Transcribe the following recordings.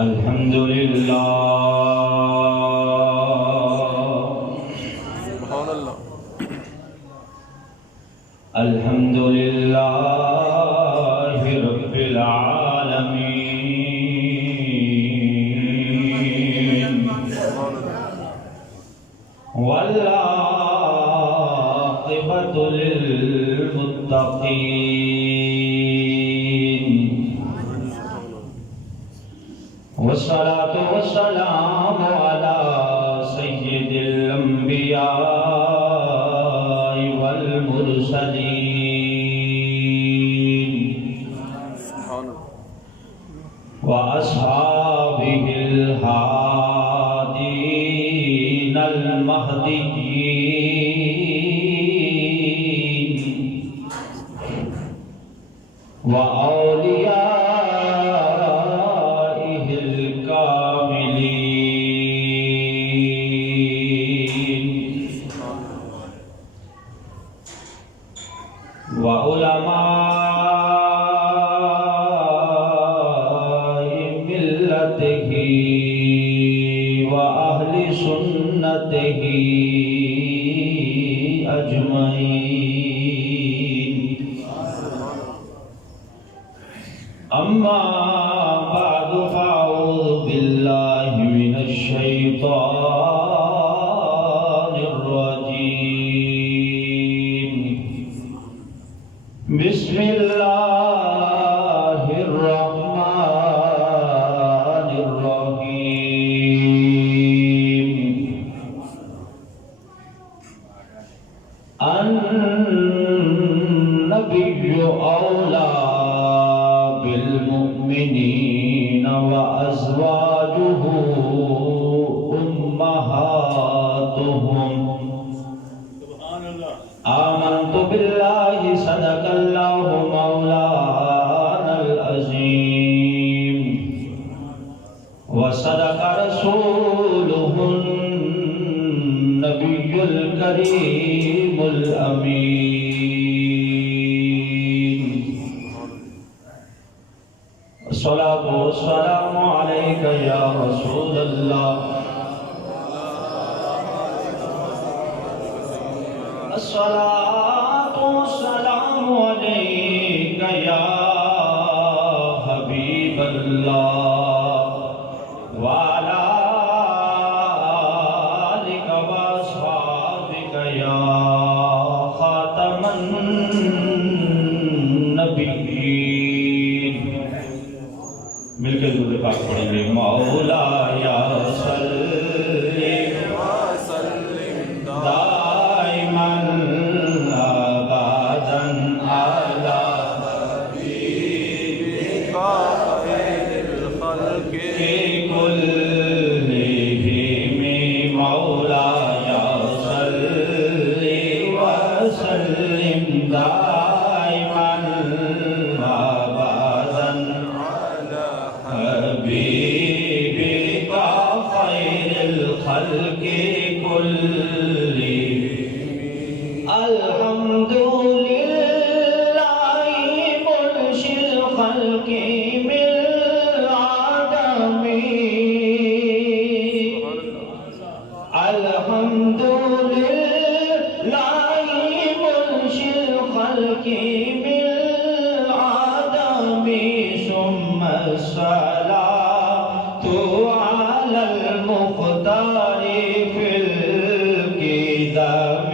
الحمد للہ سبحان اللہ. الحمد للہ رب العالمین والعاقبۃ للمتقین والصلاة والسلام على سید الانبیاء والمرسلین واصحابہ الہادین المہدیین واولیاء وعلماء ملته وأهل سنته أجمعين أما بعد فأعوذ بالله من الشيطان الرجيم بسم اللہ الرحمن الرحیم النبی اولا بالمؤمنین وازواجہ امہاتہم آمنت باللہ صدق اللہ مولانا العظیم وصدق رسولہ النبی الکریم الامین الصلاة والسلام علیک یا رسول اللہ الصلاة والسلام عليك يا حبيب الله وعلى آلك وأصحابك يا خاتم النبيين مل کے درود پاک پڑھیں گے مولا یا صلی وسلم دائما ابدا علی حبیبک خیر الخلق كلهم مولا یا صلی وسلم دائما ابدا حبیبک خیر الخلق كلهم الحمد للہ منشی الخلق من العدم الحمد للہ منشی الخلق من العدم ثم الصلاة على المختار في القدم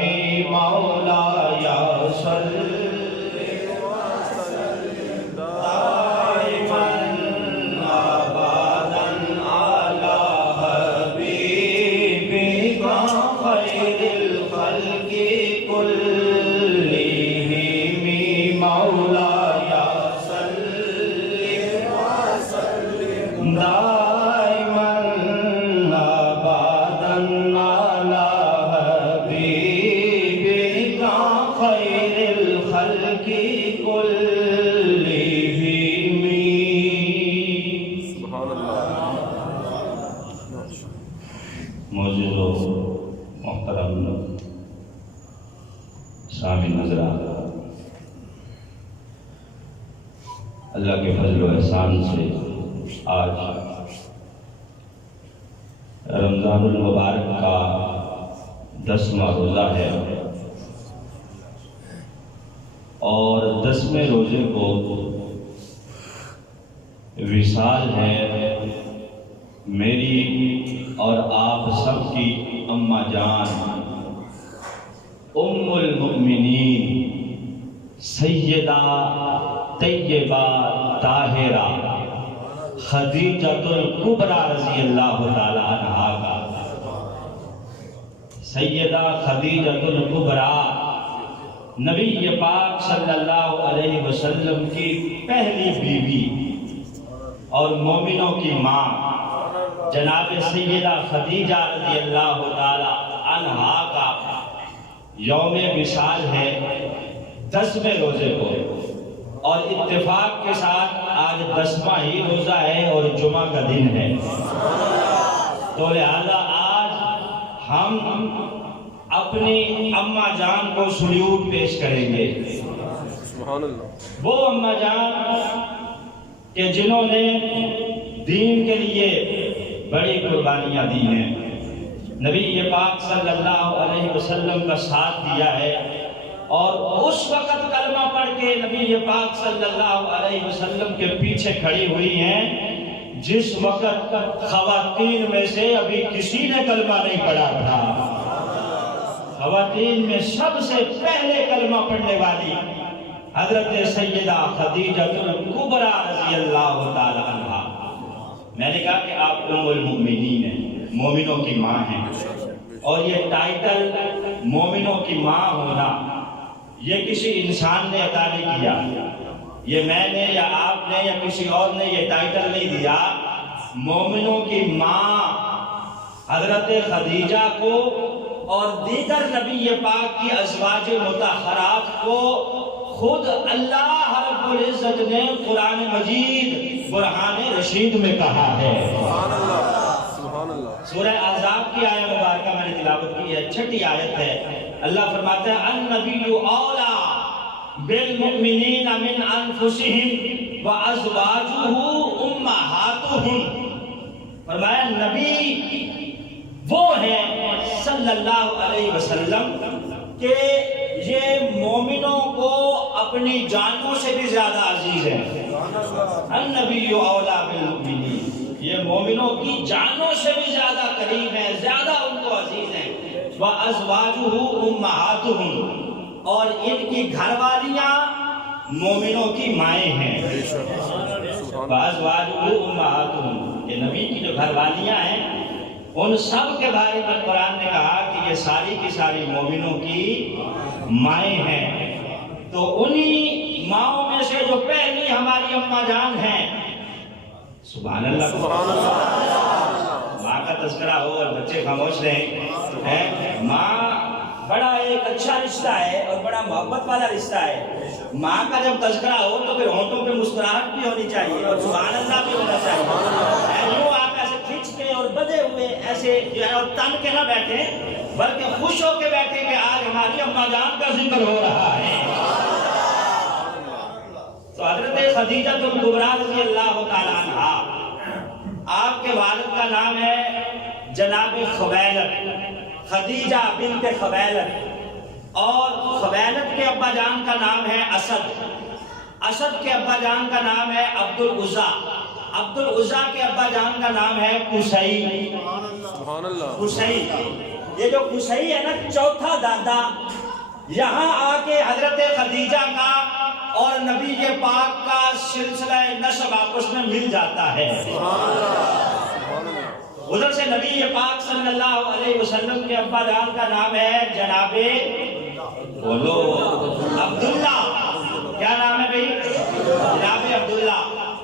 مولا یا صلی وسلم دائما ابدا علی حبیبک خیر الخلق كلهم مولا یا صلی وسلم دائما ابدا علی حبیبک خیر الخلق كلهم سبحان اللہ. معزز و محترم سامعین حضرات، اللہ کے فضل و احسان سے آج رمضان المبارک کا 10واں روزہ ہے اور 10ویں روزے کو وصال ہے میری اور آپ سب کی اماں جان ام المؤمنین سیدہ طیبہ طاہرہ خدیجۃ الکبریٰ رضی اللہ تعالی عنہا کا۔ سیدہ خدیجۃ الکبریٰ نبی پاک صلی اللہ علیہ وسلم کی پہلی بیوی اور مومنوں کی ماں جناب سیدہ خدیجہ رضی اللہ تعالی عنہا کا یوم وصال ہے 10ویں روزے کو، اور اتفاق کے ساتھ آج 10واں ہی روزہ ہے اور جمعہ کا دن ہے، تو لہذا آج ہم اپنی اماں جان کو سلیوٹ پیش کریں گے۔ سبحان اللہ۔ وہ اماں جان کہ جنہوں نے دین کے لیے بڑی قربانیاں دی ہیں، نبی پاک صلی اللہ علیہ وسلم کا ساتھ دیا ہے، اور اس وقت کلمہ پڑھ کے نبی پاک صلی اللہ علیہ وسلم کے پیچھے کھڑی ہوئی ہیں جس وقت خواتین میں سے ابھی کسی نے کلمہ نہیں پڑھا تھا۔ خواتین میں سب سے پہلے کلمہ پڑھنے والی حضرت سیدہ خدیجۃ الکبریٰ رضی اللہ تعالی عنہا۔ میں نے کہا کہ آپ ام المؤمنین ہیں، مومنوں کی ماں ہیں، اور یہ ٹائٹل مومنوں کی ماں ہونا یہ کسی انسان نے عطا نہیں کیا، یہ میں نے یا آپ نے یا کسی اور نے یہ ٹائٹل نہیں دیا۔ مومنوں کی ماں حضرت خدیجہ کو اور دیگر نبی پاک کی ازواج مطہرات کو خود اللہ رب العزت نے قرآن مجید برہان رشید میں کہا ہے۔ سبحان اللہ۔ سورہ احزاب کی آیت مبارکہ میں نے تلاوت کی ہے، 6ٹھی آیت ہے۔ اللہ فرماتا ہے النبی اولیٰ بالمؤمنین من انفسہم وازواجہ امہاتہم۔ فرمایا نبی وہ ہیں صلی اللہ علیہ وسلم کہ یہ مومنوں کو اپنی جانوں سے بھی زیادہ عزیز ہیں۔ النبی اولیٰ بالمؤمنین، یہ مومنوں کی جانوں سے بھی زیادہ قریب ہیں، زیادہ ان کو عزیز ہیں۔ وَأَزْوَاجُهُ أُمَّهَاتُهُمْ، اور ان کی گھر والیاں مومنوں کی مائیں ہیں۔ وَأَزْوَاجُهُ أُمَّهَاتُهُمْ، یہ نبی کی جو گھر والیاں ہیں ان سب کے بارے میں قرآن نے کہا کہ یہ ساری کی ساری مومنوں کی مائیں ہیں۔ تو انہی ماؤں میں سے جو پہلی ہماری اماں جان ہیں، سبحان اللہ، ماں کا تذکرہ ہو اور بچے خاموش رہیں۔ ماں بڑا ایک اچھا رشتہ ہے اور بڑا محبت والا رشتہ ہے۔ ماں کا جب تذکرہ ہو تو پھر ہونٹوں پہ مسکراہٹ بھی ہونی چاہیے اور سبحان اللہ بھی ہونا چاہیے۔ جو آپ ایسے کھنچ کے اور بدے ہوئے ایسے جو ہے اور تن کے نہ بیٹھے بلکہ خوش ہو کے بیٹھے کہ آج ہماری اماں جان کا ذکر ہو رہا ہے۔ تو حضرت خدیجۃ الکبریٰ رضی اللہ تعالی عنہا، آپ کے والد کا نام ہے جناب خویلد، خدیجہ بنت خویلد، اور خویلد کے ابا جان کا نام ہے اسد، اسد کے ابا جان کا نام ہے عبد العزیٰ، عبد العزیٰ کے ابا جان کا نام ہے قصی۔ سبحان اللہ۔ قصی، یہ جو قصی ہے نا، چوتھا دادا یہاں آ کے حضرت خدیجہ کا اور نبی پاک کا سلسلہ نسب آپس میں مل جاتا ہے۔ ادھر سے نبی پاک صلی اللہ علیہ وسلم کے ابا جان کا نام ہے جناب بولو عبداللہ، کیا نام ہے بھائی؟ جناب عبداللہ۔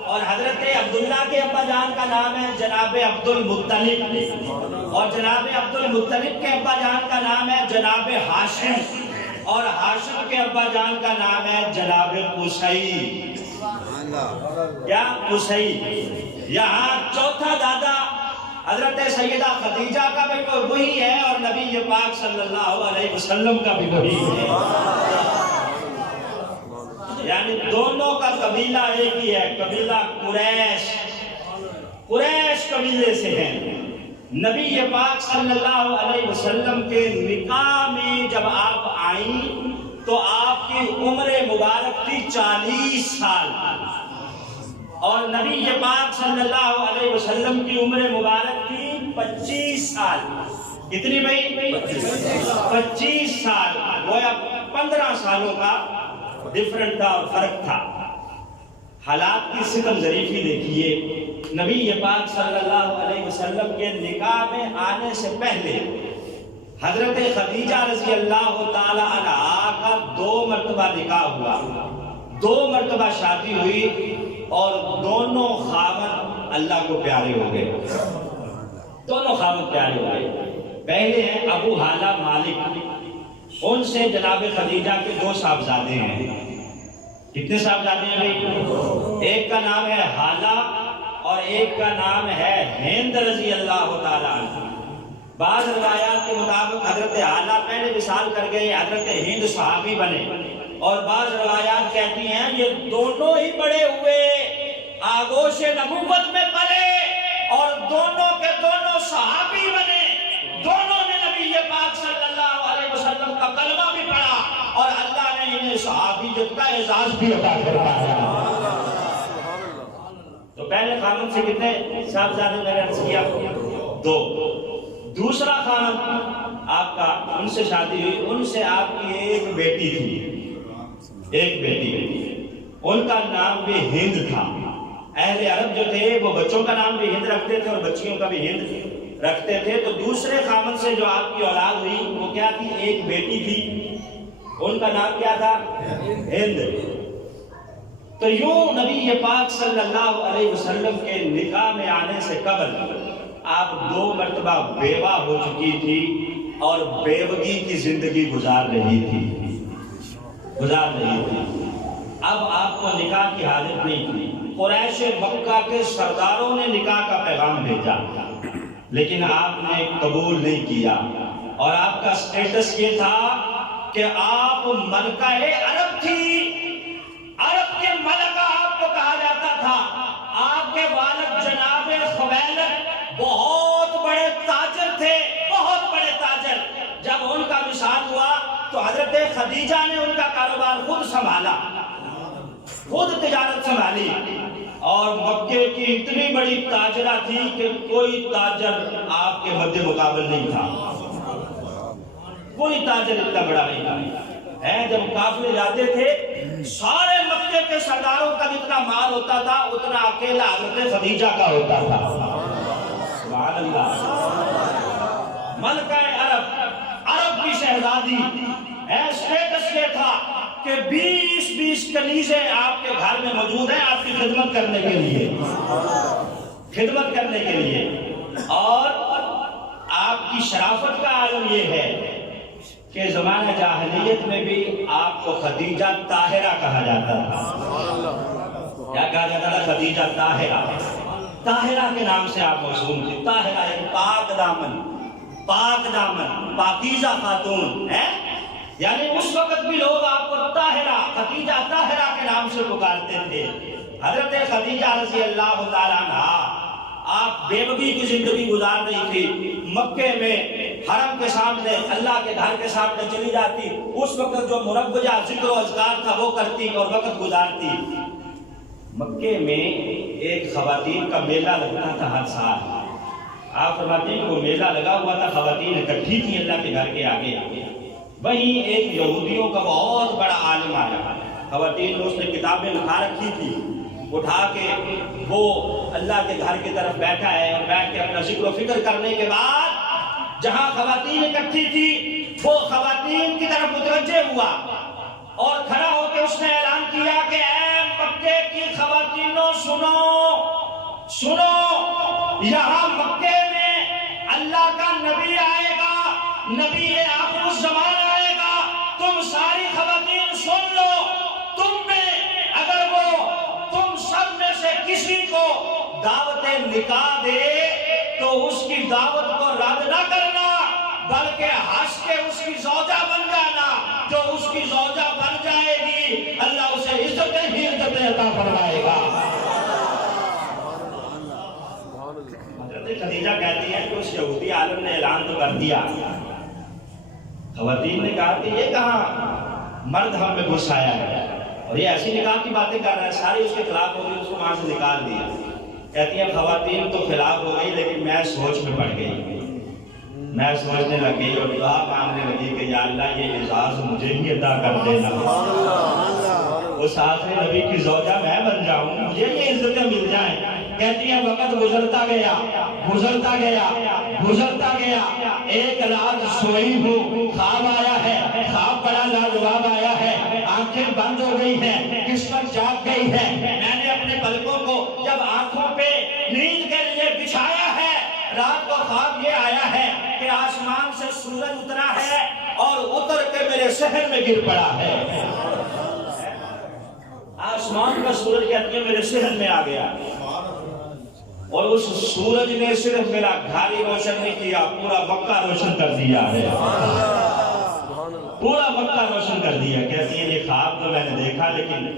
اور حضرت عبداللہ کے ابا جان کا نام ہے جناب عبد المطلب، اور جناب عبد المطلب کے ابا جان کا نام ہے جناب ہاشم، اور ہاشم کے ابا جان کا نام ہے جناب قصی۔ کیا؟ قصی۔ یہاں چوتھا دادا حضرت سیدہ خدیجہ کا بھی وہی ہے اور نبی پاک صلی اللہ علیہ وسلم کا بھی وہی ہے، یعنی دونوں کا قبیلہ ایک ہی ہے، قبیلہ قریش، قریش قبیلے سے ہیں۔ نبی پاک صلی اللہ علیہ وسلم کے نکاح میں جب آپ آئیں تو آپ کی عمر مبارک تھی 40 سال، اور نبی پاک صلی اللہ علیہ وسلم کی عمر مبارک تھی 25 سال۔ کتنی بھائی؟ 25 سال، گویا 15 سالوں کا ڈفرنٹ تھا اور فرق تھا۔ حالات کی ستم ظریفی دیکھیے، نبی پاک صلی اللہ علیہ وسلم کے نکاح میں آنے سے پہلے حضرت خدیجہ رضی اللہ تعالی عنہا کا 2 مرتبہ نکاح ہوا، 2 مرتبہ شادی ہوئی، اور دونوں خاوند اللہ کو پیارے ہو گئے، دونوں خاوند پیارے ہو گئے۔ پہلے ہیں ابو حالہ مالک، ان سے جناب خدیجہ کے 2 صاحبزادے ہیں۔ کتنے صاحبزادے ہیں بھائی؟ ایک کا نام ہے حالہ اور ایک کا نام ہے ہند رضی اللہ تعالیٰ عنہ۔ بعض روایات کے مطابق حضرت حالہ پہلے وصال کر گئے، حضرت ہند صحابی بنے، اور بعض روایات کہتی ہیں یہ دونوں ہی بڑے ہوئے، آغوش نبوت میں پلے، اور دونوں کے دونوں صحابی بنے، دونوں نے نبی پاک صلی اللہ علیہ وسلم کا کلمہ بھی پڑھا، اور اللہ نے انہیں صحابیت کا اعزاز بھی عطا فرمایا۔ تو پہلے خاوند سے کتنے صاحبزادے میں نے عرض کیا؟ 2۔ دوسرا خاوند آپ کا، ان سے شادی ہوئی، ان سے آپ کی ایک بیٹی تھی، ایک بیٹی، ان کا نام بھی ہند تھا۔ اہل عرب جو تھے وہ بچوں کا نام بھی ہند رکھتے تھے اور بچیوں کا بھی ہند رکھتے تھے۔ تو دوسرے خاوند سے جو آپ کی اولاد ہوئی وہ کیا تھی؟ ایک بیٹی تھی، ان کا نام کیا تھا؟ ہند۔ تو یوں نبی پاک صلی اللہ علیہ وسلم کے نکاح میں آنے سے قبل آپ 2 مرتبہ بیوہ ہو چکی تھی اور بیوگی کی زندگی گزار رہی تھی۔ اب آپ کو نکاح کی حاجت نہیں تھی۔ قریش مکہ کے سرداروں نے نکاح کا پیغام بھیجا، لیکن آپ نے قبول نہیں کیا، اور آپ کا سٹیٹس یہ تھا کہ آپ ملکہ عرب تھی، عرب کے ملکہ آپ کو کہا جاتا تھا۔ آپ کے والد جناب خویلد بہت بڑے تاجر تھے، بہت بڑے تاجر۔ جب ان کا وصال ہوا تو حضرت خدیجہ نے ان کا کاروبار خود سنبھالا، خود تجارت سنبھالی، اور مکے کی اتنی بڑی تاجرہ تھی کہ کوئی تاجر آپ کے مد مقابل نہیں تھا، کوئی تاجر اتنا بڑا نہیں تھا۔ جب قافلے جاتے تھے سارے مکے کے سرداروں کا جتنا مال ہوتا تھا اتنا اکیلا حضرت خدیجہ کا ہوتا تھا۔ سبحان اللہ۔ ملکہ عرب، عرب کی شہزادی، اسٹیٹس یہ تھا کہ 20 کنیزیں آپ کے گھر میں موجود ہیں آپ کی خدمت کرنے کے لیے، خدمت کرنے کے لیے۔ اور آپ کی شرافت کا عالم یہ ہے کہ زمانہ جاہلیت میں بھی آپ کو خدیجہ طاہرہ کہا جاتا تھا۔ کیا کہا جاتا تھا؟ خدیجہ طاہرہ۔ طاہرہ کے نام سے آپ موسوم تھی۔ طاہرہ ایک پاک دامن، پاک دامن، پاکیزہ خاتون ہے۔ یعنی اس وقت بھی لوگ آپ کو طاہرہ، خدیجہ طاہرہ کے نام سے پکارتے تھے۔ حضرت خدیجہ رضی اللہ تعالیٰ عنہا آپ بیوگی کی زندگی گزار رہی تھی، مکے میں حرم کے سامنے، اللہ کے گھر کے سامنے چلی جاتی، اس وقت جو مروجہ ذکر و اذکار تھا وہ کرتی اور وقت گزارتی۔ مکے میں ایک خواتین کا میلہ لگتا تھا ہر سال۔ آپ فرماتی ہیں وہ میلہ لگا ہوا تھا، خواتین اکٹھی تھی اللہ کے گھر کے آگے۔ وہیں ایک یہودیوں کا بہت بڑا عالم آیا، خواتین نے اس نے کتابیں لکھا رکھی تھی، اٹھا کے وہ اللہ کے گھر کی طرف بیٹھا ہے، اور بیٹھ کے اپنا ذکر و فکر کرنے کے بعد جہاں خواتین اکٹھی تھی وہ خواتین کی طرف متوجہ ہوا اور کھڑا ہو کے اس نے اعلان کیا کہ اے مکے کی خواتینوں سنو سنو، یہاں مکے میں اللہ کا نبی آئے گا، نبی آخر الزمان آئے گا، تم ساری خواتین سن لو، تم میں اگر وہ تم سب میں سے کسی کو دعوت نکاح دے تو اس کی دعوت کو رد نہ کرنا، بلکہ ہنس کے اس کی زوجہ بن جانا۔ جو اس کی زوجہ بن جائے گی اللہ اسے عزتیں ہی عزتیں عطا فرمائے گا۔ حضرت خدیجہ کہتی ہیں کہ اس اس یہودی عالم نے اعلان تو کر دیا. خواتین نے کہا کہ یہ کہاں مرد ہم میں گھس آیا ہے اور یہ ایسی نکاح کی باتیں کر رہا ہے, ساری اس کے خلاف ہو گئی, اس کو وہاں سے نکال دیا. کہتی ہیں خواتین تو خلاف ہو گئی لیکن میں سوچ میں پڑ گئی, میں سوچنے لگی اور دعا مانگنے لگی کہ یا اللہ یہ اعزاز مجھے ہی عطا کر دینا, اس آخری نبی کی زوجہ میں بن جاؤں, مجھے یہ عزتیں مل جائیں. کہتی ہیں وقت گزرتا گیا گزرتا گیا گزرتا گیا, ایک رات سوئی ہوں, خواب آیا ہے, خواب بڑا لاجواب آیا ہے, آنکھیں بند ہو گئی ہیں, قسمت جاگ گئی ہے. میں نے اپنے پلکوں کو جب آنکھوں پہ نیند کے لیے بچھایا ہے, رات کو خواب یہ آیا ہے کہ آسمان سے سورج اترا ہے اور اتر کے میرے صحن میں گر پڑا ہے. آسمان کا سورج کہتی ہے میرے صحن میں آ گیا, اور اس سورج نے صرف میرا گھر ہی روشن نہیں کیا, پورا مکہ روشن کر دیا ہے, پورا مکہ روشن کر دیا. کہتی ہے یہ خواب تو میں نے دیکھا لیکن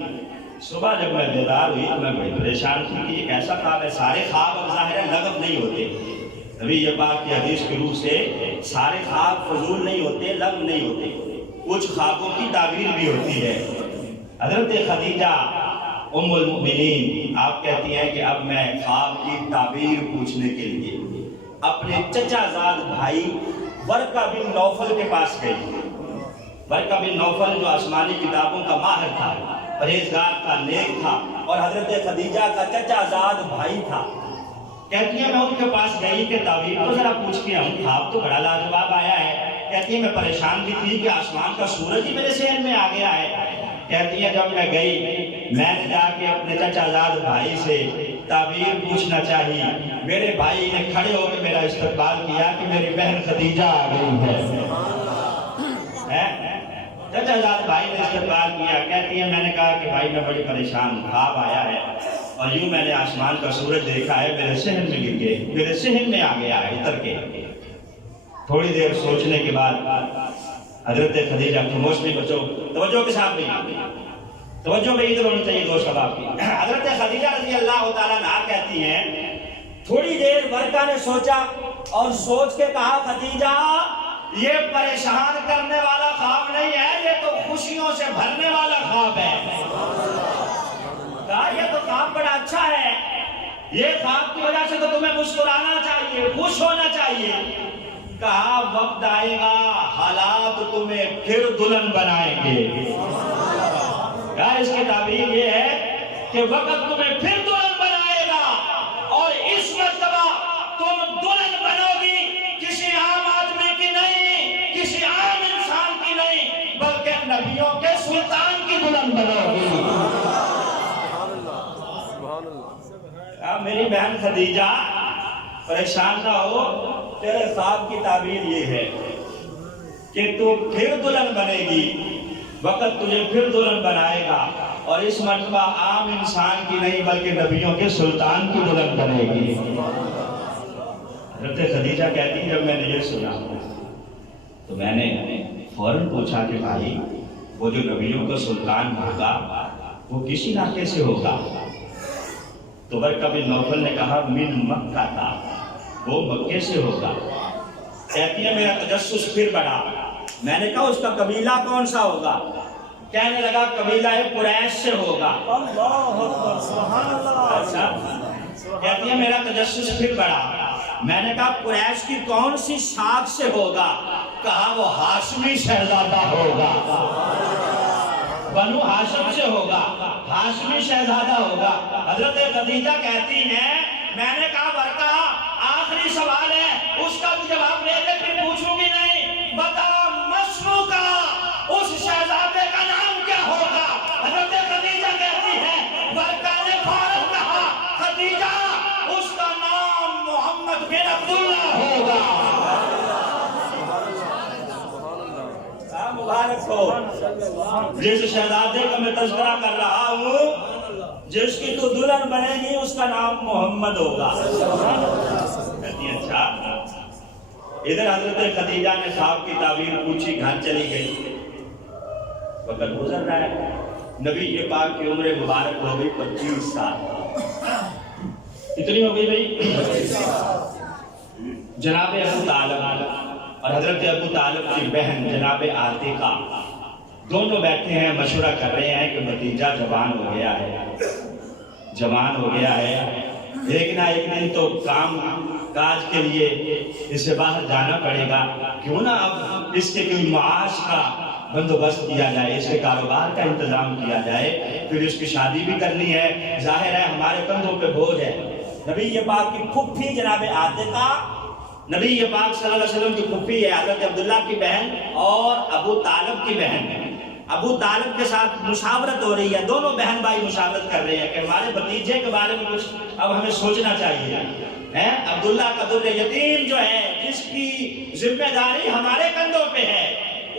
صبح جب میں بیدار ہوئی تو میں بڑی پریشان تھی کہ یہ کیسا خواب ہے. سارے خواب اب ظاہر ہے لغو نہیں ہوتے, ابھی یہ بات کی حدیث کی روح سے سارے خواب فضول نہیں ہوتے, لغو نہیں ہوتے, کچھ خوابوں کی تعبیر بھی ہوتی ہے. حضرت خدیجہ ام المؤمنین آپ کہتی ہیں کہ اب میں خواب کی تعبیر پوچھنے کے لیے اپنے چچا زاد بھائی ورقہ بن نوفل کے پاس گئی. ورقہ بن نوفل جو آسمانی کتابوں کا ماہر تھا, پرہیزگار تھا, نیک تھا, اور حضرت خدیجہ کا چچا زاد بھائی تھا. کہتی ہے میں ان کے پاس گئی کہ تعبیر تو ذرا پوچھ کے ہوں, خواب تو بڑا لاجواب آیا ہے. کہتی ہے میں پریشان بھی تھی کہ آسمان کا سورج ہی میرے ذہن میں آ گیا ہے. کہتی ہے جب میں گئی میں نے جا کے اپنے چچا زاد بھائی سے تعبیر پوچھنا چاہی. میرے بھائی نے کھڑے ہو کے میرا استقبال کیا کہ میری بہن خدیجہ آ گئی ہے. چچا زاد بھائی نے استقبال کیا. کہتی ہے میں نے کہا کہ بھائی میں بڑی پریشان, خواب آیا ہے اور یوں میں نے آسمان کا سورج دیکھا ہے, میرے ذہن میں گر کے میرے ذہن میں آ گیا ہے اتر کے. تھوڑی دیر سوچنے کے بعد حضرت خدیجہ خاموش بھی, بچو توجہ کے ساتھ بھی, توجہ بھی ادھر ہونی چاہیے دوست آپ کی. حضرت خدیجہ رضی اللہ تعالیٰ عنہا کہتی ہیں تھوڑی دیر ورقہ نے سوچا اور سوچ کے کہا خدیجہ یہ پریشان کرنے والا خواب نہیں ہے, یہ تو خوشیوں سے بھرنے والا خواب ہے. کہا یہ تو خواب بڑا اچھا ہے, یہ خواب کی وجہ سے تو تمہیں مسکرانا چاہیے, خوش ہونا چاہیے. کہا وقت آئے گا حالات تمہیں پھر دلہن بنائیں گے. کہا اس کی تعبیر یہ ہے کہ وقت تمہیں پھر دلہن بنائے گا, اور اس مرتبہ تم دلہن بنو گی کسی عام آدمی کی نہیں, کسی عام انسان کی نہیں, بلکہ نبیوں کے سلطان کی دلہن بنو گی. میری بہن خدیجہ پریشان نہ ہو, تیرے خواب کی تعبیر یہ ہے کہ تو پھر دلہن بنے گی, وقت تجھے پھر دلہن بنائے گا, اور اس مرتبہ عام انسان کی نہیں بلکہ نبیوں کے سلطان کی دلہن بنے گی. حضرت خدیجہ کہتی ہیں جب میں نے یہ سنا تو میں نے فوراً پوچھا کہ بھائی وہ جو نبیوں کا سلطان ہوگا وہ کس علاقے سے ہوگا؟ تو ورقہ بن نوفل نے کہا من مکہ تھا, وہ مکے سے ہوگا. کہتی ہے میرا تجسس پھر بڑھا, میں نے کہا اس کا قبیلہ کون سا ہوگا؟ کہنے لگا قبیلہ قریش سے ہوگا. اچھا. کہتی ہے میرا تجسس پھر بڑھا, میں نے کہا قریش کی کون سی شاخ سے ہوگا؟ کہا وہ ہاشمی شہزادہ ہوگا, بنو ہاشم سے ہوگا, ہاشمی شہزادہ ہوگا. حضرت خدیجہ کہتی ہیں میں نے کہا ورقہ آخری سوال ہے, اس کا بھی جواب دے دے پھر پوچھوں گی نہیں, بتا مشروع کا اس شہزادے کا نام کیا ہوگا؟ حضرت خدیجہ کہتی ہے ورقہ نے فوراً کہا خدیجہ اس کا نام محمد بن عبداللہ ہوگا. مبارک ہو جس شہزادے کا میں تذکرہ کر رہا ہوں, جس کی تو دلہن بنے گی اس کا نام محمد ہوگا. اچھا. ادھر حضرت خدیجہ نے خواب کی تعبیر پوچھی, گھر چلی گئی. وقت گزر رہا ہے, نبی کے پاک کی عمر مبارک ہو گئی 25 سال. کتنی ہو گئی بھائی؟ جناب ابو طالب اور حضرت ابو طالب کی بہن جناب عاتقہ دونوں بیٹھے ہیں، مشورہ کر رہے ہیں کہ بھتیجا جوان ہو گیا ہے، ایک نہ ایک دن تو کام کاج کے لیے اسے باہر جانا پڑے گا، کیوں نہ اب اس کے کوئی معاش کا بندوبست کیا جائے، اس کے کاروبار کا انتظام کیا جائے، پھر اس کی شادی بھی کرنی ہے، ظاہر ہے ہمارے کندھوں پہ بوجھ ہے۔ نبی پاک کی پھپھی جناب عاتقہ، نبی پاک صلی اللہ علیہ وسلم کی پھپھی ہے، حضرت عبداللہ کی بہن اور ابو طالب کی بہن ہے۔ ابو طالب کے ساتھ مشاورت ہو رہی ہے، دونوں بہن بھائی مشاورت کر رہے ہیں کہ ہمارے بھتیجے کے بارے میں کچھ اب ہمیں سوچنا چاہیے۔ عبداللہ کا در یتیم جو ہے، جس کی ذمہ داری ہمارے کندھوں پہ ہے،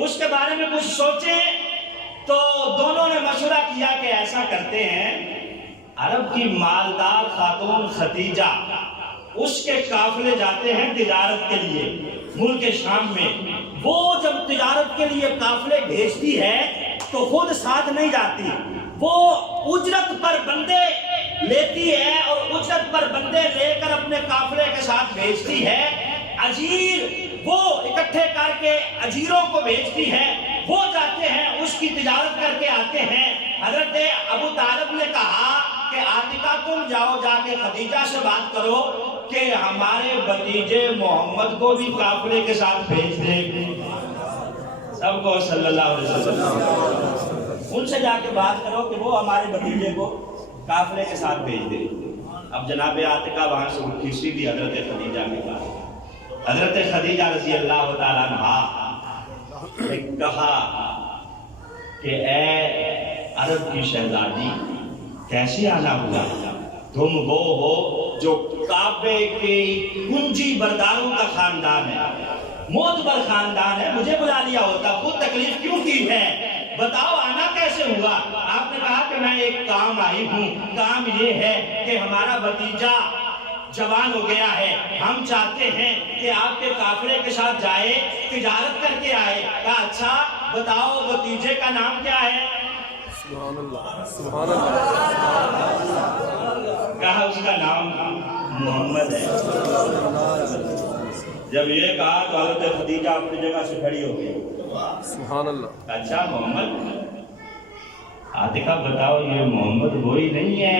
اس کے بارے میں کچھ سوچیں۔ تو دونوں نے مشورہ کیا کہ ایسا کرتے ہیں، عرب کی مالدار خاتون خدیجہ، اس کے قافلے جاتے ہیں تجارت کے لیے ملک شام میں، وہ جب تجارت کے لیے قافلے بھیجتی ہے تو خود ساتھ نہیں جاتی، وہ اجرت پر بندے لیتی ہے اور اجرت پر بندے لے کر اپنے قافلے کے ساتھ بھیجتی ہے۔ اجیر وہ اکٹھے کر کے اجیروں کو بھیجتی ہے، وہ جاتے ہیں، اس کی تجارت کر کے آتے ہیں۔ حضرت ابو طالب نے کہا کہ عاتقہ تم جاؤ، جا کے خدیجہ سے بات کرو کہ ہمارے بھتیجے محمد کو بھی قافلے کے ساتھ بھیج دے، سب کو صلی اللہ علیہ وسلم، ان سے جا کے بات کرو کہ وہ ہمارے بھتیجے کو قافلے کے ساتھ بھیج دے۔ اب جناب عاتقہ وہاں سے اٹھی، سیدھی حضرت خدیجہ کے پاس، حضرت خدیجہ رضی اللہ تعالیٰ عنہا نے کہا کہ اے عرب کی شہزادی، کیسے آنا ہوا؟ تم وہ ہو جو کعبے کے کنجی برداروں کا خاندان ہے، معتبر خاندان ہے، مجھے بلا لیا ہوتا، خود تکلیف کیوں کی ہے؟ بتاؤ آنا کیسے ہوا؟ آپ نے کہا کہ میں ایک کام آئی ہوں، کام یہ ہے کہ ہمارا بھتیجا جوان ہو گیا ہے، ہم چاہتے ہیں کہ آپ کے قافلے کے ساتھ جائے، تجارت کر کے آئے۔ کہا اچھا بتاؤ بھتیجے کا نام کیا ہے؟ سبحان اللہ، سبحان اللہ۔ کہا اس کا نام محمد ہے۔ جب یہ کہا تو حضرت خدیجہ اپنی جگہ سے کھڑی ہو گئی۔ سبحان اللہ۔ اچھا محمد، عاتقہ بتاؤ یہ محمد وہی نہیں ہے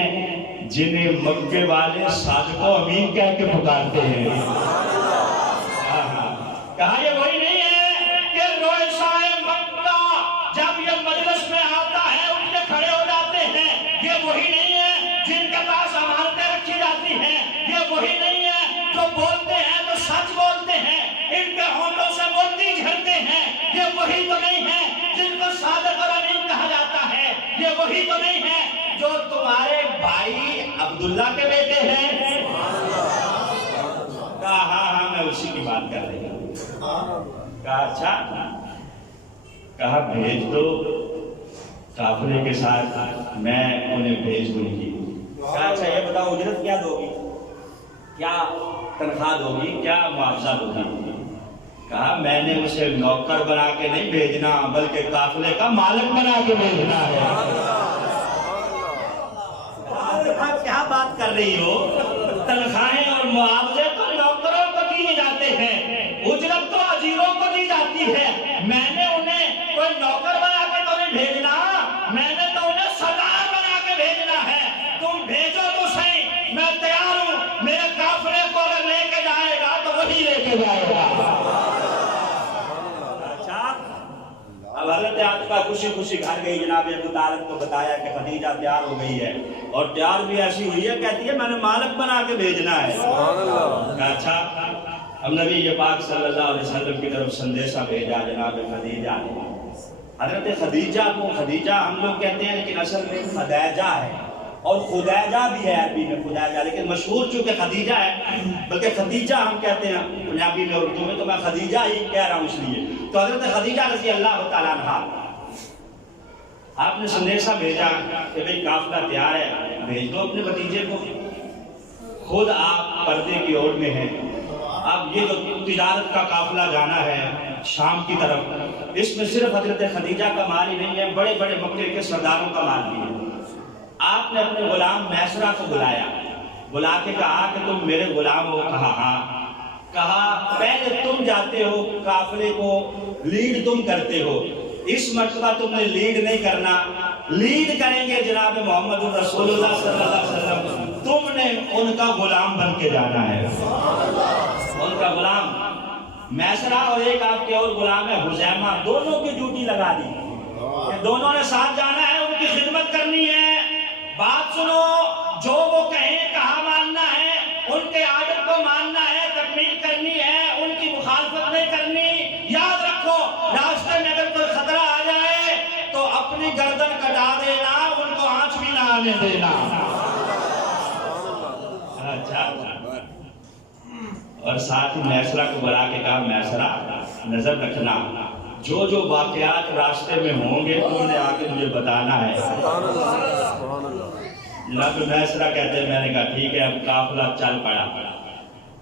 جنہیں مکے والے صادق و امین کہہ کے پکارتے ہیں؟ کہا یہ وہی نہیں ہے کہ روئسائے مکہ جب یہ مجلس میں آتا ہے اٹھ کے کھڑے ہو جاتے ہیں؟ یہ وہی نہیں ہے جن کے پاس امانتیں رکھی جاتی ہیں؟ یہ وہی نہیں ہے جو بولتے ہیں تو سچ بولتے ہیں، ان کے ہونٹوں سے موتی جھڑتے ہیں؟ یہ وہی تو نہیں ہے جن کو صادق اور امین کہا جاتا ہے؟ یہ وہی تو نہیں ہے جو تمہارے بھائی عبداللہ کے بیٹے ہیں؟ کہا ہاں میں اسی کی بات کر رہی ہوں۔ کہا اچھا، کہا بھیج دو قافلے کے ساتھ، میں انہیں بھیج دوں گی۔ کہا اچھا یہ بتاؤ اجرت کیا دو گی، کیا تنخواہ دو گی، کیا معاوضہ دو گی؟ کہا میں نے اسے نوکر بنا کے نہیں بھیجنا بلکہ قافلے کا مالک بنا کے بھیجنا ہے۔ کیا بات کر رہی ہو؟ تنخواہیں اور معاوضے تو نوکروں کو دیے جاتے ہیں، اجرت تو اجیروں کو دی جاتی ہے، میں نے انہیں کوئی نوکر بنا کے تو نہیں بھیجنا، میں نے تو انہیں سردار بنا کے بھیجنا ہے۔ تم بھیجو تو صحیح، میں تیار ہوں، میرے قافلے کو اگر لے کے جائے گا تو وہی لے کے جائے گا۔ اب حضرت عاتقہ خوشی خوشی گھر گئی، جناب ابو طالب کو بتایا کہ خدیجہ تیار ہو گئی ہے، اور تیار بھی ایسی ہوئی ہے، کہتی ہے میں نے مالک بنا کے بھیجنا ہے۔ سبحان اللہ۔ اچھا، اب نبی پاک صلی اللہ علیہ وسلم کی طرف سندیشہ بھیجا جناب خدیجہ نے۔ حضرت خدیجہ کو خدیجہ ہم لوگ کہتے ہیں لیکن اصل میں خدیجہ ہے، اور خدیجہ بھی ہے عربی میں خدیجہ، لیکن مشہور چونکہ خدیجہ ہے بلکہ خدیجہ ہم کہتے ہیں پنجابی میں، اردو میں، تو میں خدیجہ ہی کہہ رہا ہوں اس لیے۔ تو حضرت خدیجہ رضی اللہ تعالیٰ عنہا، آپ نے سندیشہ بھیجا کہ بھئی قافلہ تیار ہے، بھیج دو اپنے بھتیجے کو، خود آپ پردے کی اوڑ میں ہیں۔ اب یہ جو تجارت کا قافلہ جانا ہے شام کی طرف، اس میں صرف حضرت خدیجہ کا مال ہی نہیں ہے، بڑے بڑے مکے کے سرداروں کا مال بھی ہے۔ آپ نے اپنے غلام میسرہ کو بلایا، بلا کے کہا کہ تم میرے غلام ہو؟ کہا ہاں۔ کہا پہلے تم جاتے ہو، قافلے کو لیڈ تم کرتے ہو، اس مرتبہ تم نے لیڈ نہیں کرنا، لیڈ کریں گے جناب محمد رسول اللہ صلی اللہ علیہ وسلم، تم نے ان کا غلام بن کے جانا ہے، ان کا غلام میسرہ اور ایک آپ کے اور غلام ہے حزیمہ، دونوں کی ڈیوٹی لگا دی کہ دونوں نے ساتھ جانا ہے، ان کی خدمت کرنی ہے، بات سنو، جو وہ کہیں کہاں ماننا ہے، ان کے آرڈر کو ماننا ہے، تکمیل کرنی ہے، ان کی مخالفت نہیں کرنی، یاد رکھو راستے میں اگر کوئی خطرہ آ جائے تو اپنی گردن کٹا دینا، ان کو آنچ بھی نہ آنے دینا۔ اچھا، اور ساتھ ہی میسرہ کو بلا کے کہا میسرہ نظر رکھنا، جو جو واقعات راستے میں ہوں گے تم نے آ کے مجھے بتانا ہے۔ جناب میسرہ کہتے ہیں، میں نے کہا ٹھیک ہے، اب قافلہ چل پڑا۔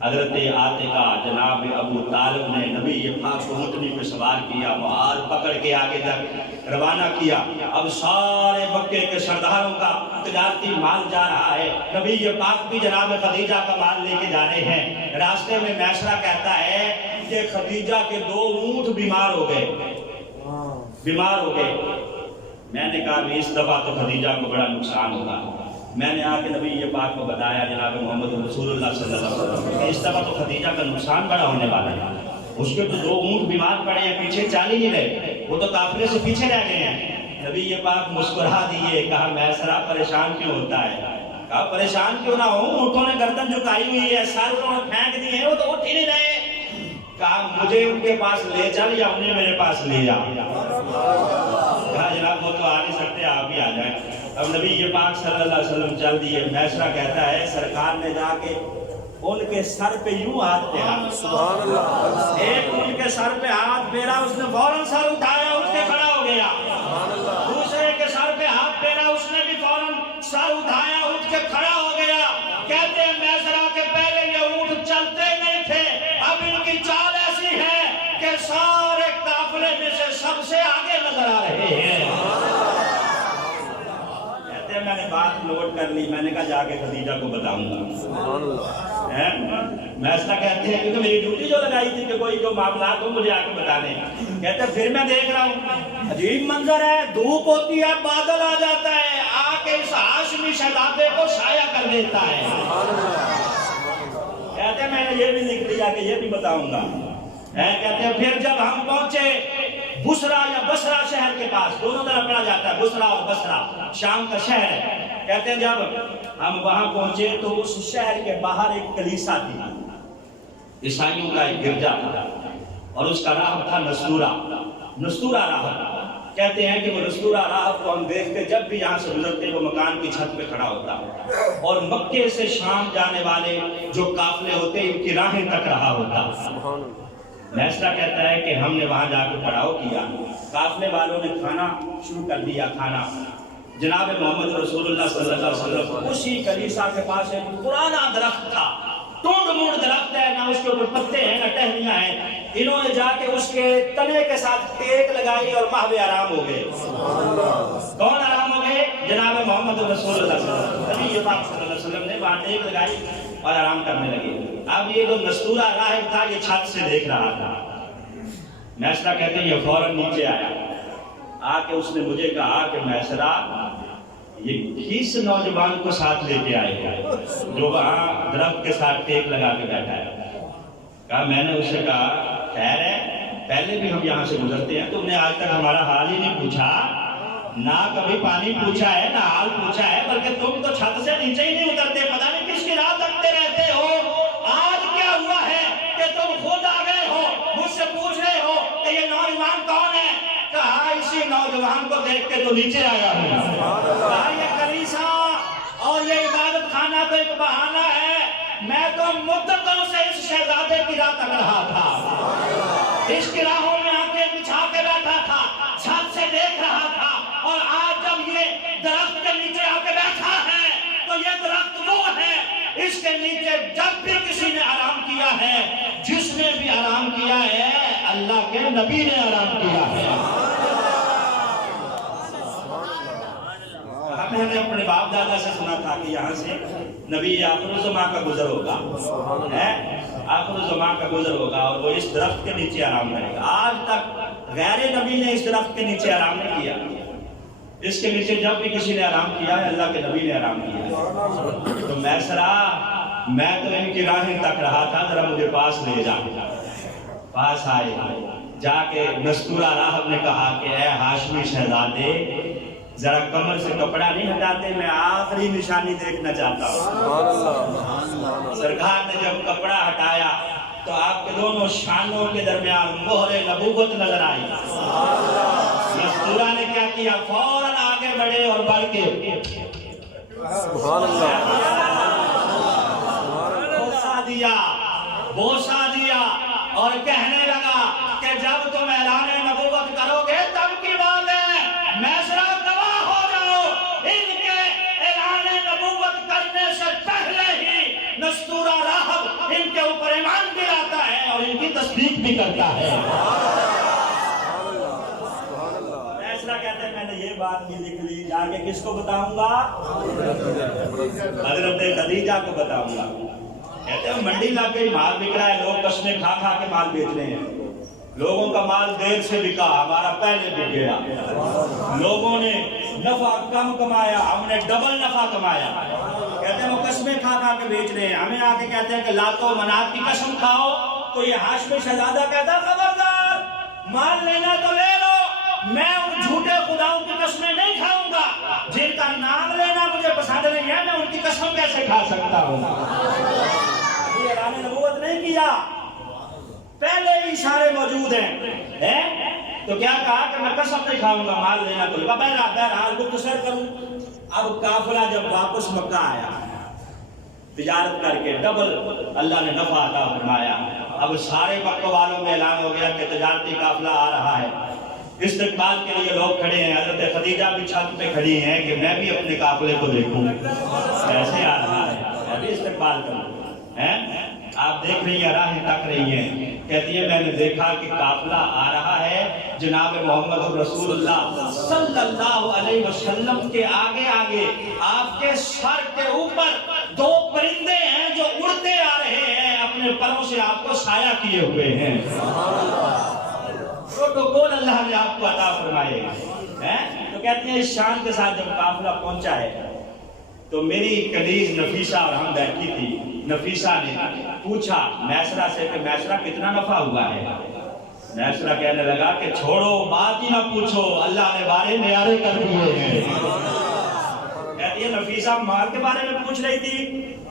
حضرت عاتقہ جناب ابو طالب نے نبی پاک کو اونٹنی پہ سوار کیا، معاذ پکڑ کے آگے تک روانہ کیا۔ اب سارے مکے کے سرداروں کا تجارتی مال جا رہا ہے، نبی پاک بھی جناب خدیجہ کا مال لے کے جا رہے ہیں۔ راستے میں میسرہ کہتا ہے کہ خدیجہ کے 2 اونٹ بیمار ہو گئے، بیمار ہو گئے۔ میں نے کہا اس دفعہ تو خدیجہ کو بڑا نقصان ہوگا۔ میں نے آ کے نبی پاک کو بتایا جناب محمد رسول اللہ صلی اللہ علیہ وسلم کہ اس دفعہ تو خدیجہ کا نقصان بڑا ہونے والا ہے، اس کے تو 2 اونٹ بیمار پڑے ہیں، پیچھے چال ہی نہیں رہے، وہ تو قافلے سے پیچھے رہ گئے ہیں۔ نبی پاک مسکرا دیے، کہا میسرہ پریشان کیوں ہوتا ہے؟ کہا پریشان کیوں نہ ہوں، اونٹوں نے گردن جھکائی ہوئی ہے، سر انہوں نے پھینک دیے ہیں، وہ تو اٹھ ہی نہیں رہے۔ کہا مجھے ان کے پاس لے چل یا انہیں میرے پاس لے جا۔ کہا جناب وہ تو آ نہیں سکتے، آپ ہی آ جائیں۔ اب نبی پاک صلی اللہ علیہ وسلم چل دیے۔ میسرہ کہتا ہے سرکار نے جا کے ان کے سر پہ یوں ہاتھ پھیرا، سبحان اللہ، ایک ان کے سر پہ ہاتھ پھیرا، اس نے فوراً سر اٹھایا، اٹھ کے کھڑا ہو گیا۔ دوسرے کے سر پہ ہاتھ پھیرا، اس نے بھی فوراً سر اٹھایا، اٹھ کے کھڑا ہو گیا۔ کہتے ہیں میسرہ کے پہلے یہ اونٹ چلتے نہیں تھے، اب ان کی چال ایسی ہے کہ سارے قافلے میں سے سب سے آگے نظر آ رہے ہیں۔ میں نے بات نوٹ کر لی، میں نے کہا جا کے خدیجہ کو بتاؤں گا۔ میسرہ کہتے ہیں کیونکہ میری ڈیوٹی جو لگائی تھی کہ کوئی جو معاملات ہو مجھے آ کے بتانے، کہتے ہیں پھر میں دیکھ رہا ہوں عجیب منظر ہے، دھوپ ہوتی ہے، بادل آ جاتا ہے، آ کے اس ہاشمی شہزادے کو سایہ کر دیتا ہے۔ کہتے ہیں میں نے یہ بھی لکھ لیا کہ یہ بھی بتاؤں گا۔ کہتے ہیں پھر جب ہم پہنچے بصرہ یا بصرہ شہر کے پاس، دونوں طرف پڑھا جاتا ہے، بصرہ اور بصرہ شام کا شہر ہے۔ کہتے ہیں جب ہم وہاں پہنچے تو اس شہر کے باہر ایک کلیسا تھی، عیسائیوں کا ایک گرجا تھا، اور اس کا راہب تھا نستورہ راہب۔ کہتے ہیں کہ وہ نستورہ راہب کو ہم دیکھتے، جب بھی یہاں سے گزرتے وہ مکان کی چھت پہ کھڑا ہوتا، اور مکے سے شام جانے والے جو قافلے ہوتے ان کی راہیں تک رہا ہوتا۔ میسرہ کہتا ہے کہ ہم نے وہاں جا کے پڑاؤ کیا، قافلے والوں نے کھانا شروع کر دیا کھانا۔ جناب محمد رسول اللہ صلی اللہ علیہ وسلم اسی کلیسا کے پاس ایک پرانا درخت تھا، ٹونڈ مونڈ درخت ہے، نہ اس کے اوپر پتے ہیں نہ ٹہنیاں ہیں، انہوں نے جا کے اس کے تنے کے ساتھ ٹیک لگائی اور محو آرام ہو گئے۔ کون آرام ہو گئے؟ جناب محمد رسول اللہ صلی اللہ علیہ وسلم، نبی پاک صلی اللہ علیہ وسلم نے وہاں ٹیک لگائی اور آرام کرنے لگے۔ اب یہ جو نستورہ راہب تھا یہ چھت سے دیکھ رہا تھا۔ میسرہ کہتے ہیں یہ فوراً نیچے آیا، آ کے اس نے مجھے کہا کہ میسرہ یہ کس نوجوان کو ساتھ لے کے آئے گا جو وہاں درخت کے ساتھ ٹیک لگا کے بیٹھا ہے؟ کہا میں نے اسے کہا خیر ہے، پہلے بھی ہم یہاں سے گزرتے ہیں، تم نے آج تک ہمارا حال ہی نہیں پوچھا، نہ کبھی پانی پوچھا ہے نہ حال پوچھا ہے، بلکہ تم تو چھت سے نیچے ہی نہیں اترتے، پتہ نہیں کس کی راہ تکتے رہتے ہو۔ آج کیا ہوا ہے کہ تم خود آ گئے ہو، مجھ سے پوچھ رہے ہو کہ یہ نوجوان کون ہے؟ کہا اسی نوجوان کو دیکھ کے تو نیچے آیا ہوں۔ کہا یہ کلیسا اور یہ عبادت خانہ تو ایک بہانہ ہے، میں تو مدتوں سے اس شہزادے کی راہ تک رہا تھا، اس کی راہوں میں آنکھیں بچھا کے بیٹھا تھا، چھت سے دیکھ رہا تھا، اور آج جب یہ درخت کے نیچے آ کے بیٹھا ہے تو یہ درخت وہ ہے، اس کے نیچے جب بھی کسی نے آرام کیا ہے، جس نے بھی آرام کیا ہے اللہ کے نبی نے آرام کیا ہے۔ میں نے اپنے باپ دادا سے سنا تھا کہ یہاں سے نبی آخر الزمان کا گزر ہوگا، آخر الزمان کا گزر ہوگا اور وہ اس درخت کے نیچے آرام کرے گا۔ آج تک غیر نبی نے اس درخت کے نیچے آرام نہیں کیا۔ اس کے نیچے جب بھی کسی نے آرام کیا ہے اللہ کے نبی نے آرام کیا ہے۔ تو میں تو ان کی راہیں تک رہا تھا، ذرا مجھے پاس لے جا۔ پاس آئے، جا کے نستورہ راہب نے کہا کہ اے ہاشمی شہزادے ذرا کمر سے کپڑا نہیں ہٹاتے، میں آخری نشانی دیکھنا چاہتا ہوں۔ سرکار نے جب کپڑا ہٹایا تو آپ کے دونوں شانوں کے درمیان مہر نبوت نظر آئی۔ نستورہ نے کیا کیا؟ فوراً آگے بڑھے اور بڑھ کے بوسا دیا اور کہنے لگا کہ جب تم اعلان نبوت کرو گے تب کی بات ہے، میں ذرا گواہ ہو جاؤ۔ ان کے اعلان نبوت کرنے سے پہلے ہی نستورہ راہب ان کے اوپر ایمان بھی لاتا ہے اور ان کی تصدیق بھی کرتا ہے۔ فیصلہ کہتے ہیں میں نے یہ بات بھی لکھ لی، جا کے کس کو بتاؤں گا؟ حضرت خدیجہ کو بتاؤں گا۔ کہتے ہیں منڈی لگ گئی، مال بک رہا ہے، لوگ قسمیں کھا کھا کے مال بیچ رہے ہیں۔ لوگوں کا مال دیر سے بکا، ہمارا پہلے بک گیا۔ لوگوں نے نفع کم کمایا، ہم نے ڈبل نفع کمایا۔ کہتے ہیں وہ قسمیں کھا کھا کے بیچ رہے ہیں، ہمیں آ کے کہتے ہیں کہ لات و منات کی قسم کھاؤ، تو یہ ہاشمی شہزادہ کہتا خبردار، مال لینا تو لے لو، میں ان جھوٹے خداؤں کی قسمیں نہیں کھاؤں گا جن کا نام لینا مجھے پسند نہیں ہے، میں ان کی قسم کیسے کھا سکتا ہوں؟ اعلان نبوت نہیں کیا، پہلے ہی اشارے موجود ہیں۔ تو کیا کہا کہ میں قسم نہیں کھاؤں گا، مال لینا تو بہرحال مختصر کروں۔ اب قافلہ جب واپس مکہ آیا، تجارت کر کے ڈبل اللہ نے نفع عطا فرمایا۔ اب سارے مکہ والوں میں اعلان ہو گیا کہ تجارتی قافلہ آ رہا ہے، استقبال کے لیے لوگ کھڑے ہیں۔ حضرت خدیجہ بھی چھت پہ کھڑی ہیں کہ میں بھی اپنے قافلے کو دیکھوں کیسے آ رہا ہے، میں بھی استقبال کروں۔ آپ دیکھ رہی ہیں، راہیں تک رہی ہیں، کہتی ہے میں نے دیکھا کہ قافلہ آ رہا ہے، جناب محمد رسول اللہ صلی اللہ علیہ وسلم کے آگے آگے آپ کے سر کے اوپر دو پرندے ہیں جو اڑتے آ رہے ہیں، اپنے پروں سے آپ کو سایہ کیے ہوئے ہیں۔ پروٹوکول اللہ نے آپ کو عطا فرمائے ہیں۔ تو کہتے ہیں اس شان کے ساتھ جب قافلہ پہنچا ہے تو میری کنیز نفیسہ اور ہم بیٹھی تھی۔ نفیسہ نے پوچھا میسرہ سے کہ میسرہ کتنا نفع ہوا ہے؟ میسرہ کہنے لگا کہ چھوڑو، بات ہی نہ پوچھو، اللہ نے بارے نیارے کر دیے ہیں۔ کہتی ہے نفیسہ مال کے بارے میں پوچھ رہی تھی،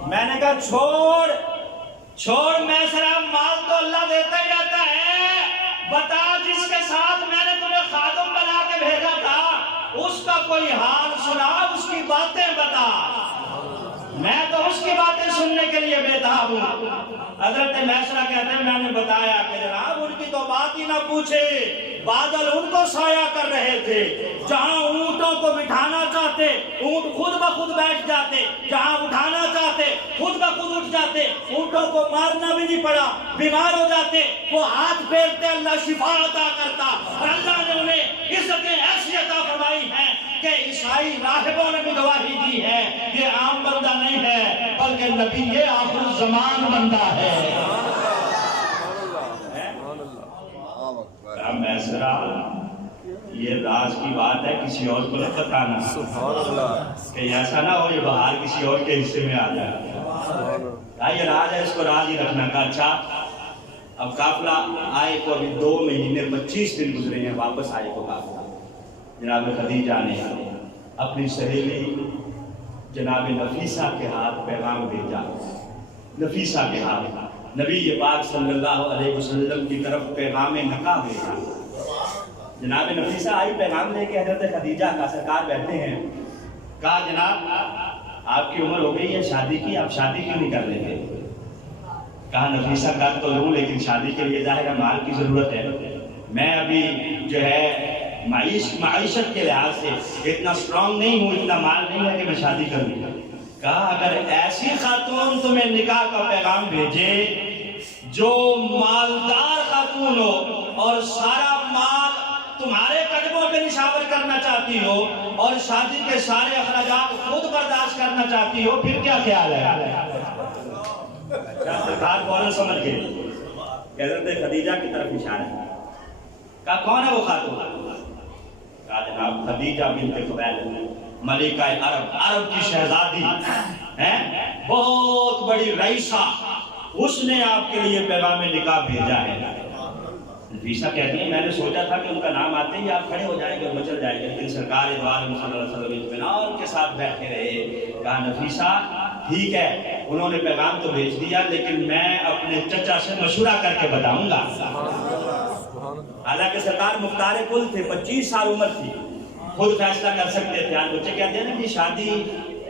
میں نے کہا چھوڑ میسرہ، مال تو اللہ دیتا ہی رہتا ہے، بتا جس کے ساتھ میں نے تمہیں خادم بنا کے بھیجا تھا اس کا کوئی حال سنا، اس کی باتیں بتا، میں تو اس کی باتیں سننے کے لیے بیتاب ہوں۔ حضرت میسرہ کہتے ہیں میں نے بتایا کہ جناب ان کی تو بات ہی نہ پوچھے، بادل ان کو سایہ کر رہے تھے، جہاں اونٹوں کو بٹھانا چاہتے اونٹ خود بخود بیٹھ جاتے، جہاں اٹھانا چاہتے خود بخود اٹھ جاتے، اونٹوں کو مارنا بھی نہیں پڑا، بیمار ہو جاتے وہ ہاتھ پھیرتے اللہ شفا عطا کرتا، اور اللہ نے انہیں عزتیں ایسی عطا فرمائی ہیں کہ عیسائی راہبوں نے بھی گواہی دی ہے یہ عام بندہ نہیں ہے بلکہ نبی یہ آخر الزمان بندہ ہے۔ میسرہ یہ راز کی بات ہے، کسی اور کو نہ بتانا کہ ایسا نہ ہو یہ بہار کسی اور کے حصے میں آ جائے، یہ راز ہے، اس کو راز ہی رکھنا کا۔ اچھا اب قافلہ آئے کو ابھی 2 مہینے 25 دن گزرے ہیں، واپس آئے کو قافلہ جناب خدیجہ نے اپنی سہیلی جناب نفیسہ کے ہاتھ پیغام بھیجا۔ نفیسہ کے ہاتھ نبی پاک صلی اللہ علیہ وسلم کی طرف پیغام نکاح بھیجا۔ جناب نفیسہ آئی پیغام لے کے حضرت خدیجہ کا، سرکار بیٹھے ہیں، کہا جناب آپ کی عمر ہو گئی ہے شادی کی، آپ شادی کیوں نہیں کر لیتے؟ کہا نفیسہ کر تو لوں لیکن شادی کے لیے ظاہر مال کی ضرورت ہے، میں ابھی جو ہے معیشت کے لحاظ سے اتنا اسٹرانگ نہیں ہوں، اتنا مال نہیں ہے کہ میں شادی کروں۔ کہا اگر ایسی خاتون تمہیں نکاح کا پیغام بھیجے جو مالدار خاتون ہو اور سارا مال تمہارے قدموں پہ نشاور کرنا چاہتی ہو اور شادی کے سارے اخراجات خود برداشت کرنا چاہتی ہو، پھر کیا خیال ہے؟ سرکار فوراً سمجھ گئے کہ حضرت خدیجہ کی طرف اشارہ ہے. کہا کون ہے وہ خاتون؟ کہا جناب خدیجہ بنت خویلد ملکہ عرب کی شہزادی ہیں، بہت بڑی رئیسہ، اس نے آپ کے لیے پیغام نکاح بھیجا ہے. نفیسہ کہتی ہے میں نے سوچا تھا کہ ان کا نام آتے ہی آپ کھڑے ہو جائیں گے اور مچل جائیں گے، لیکن سرکار دو عالم صلی اللہ علیہ وسلم اطمینان کے ساتھ بیٹھے رہے. کہا نفیسہ ٹھیک ہے، انہوں نے پیغام تو بھیج دیا، لیکن میں اپنے چچا سے مشورہ کر کے بتاؤں گا. حالانکہ سرکار مختار کل تھے، 25 سال عمر تھی، خود فیصلہ کر سکتے تھے. آج بچے کہتے ہیں نا کہ شادی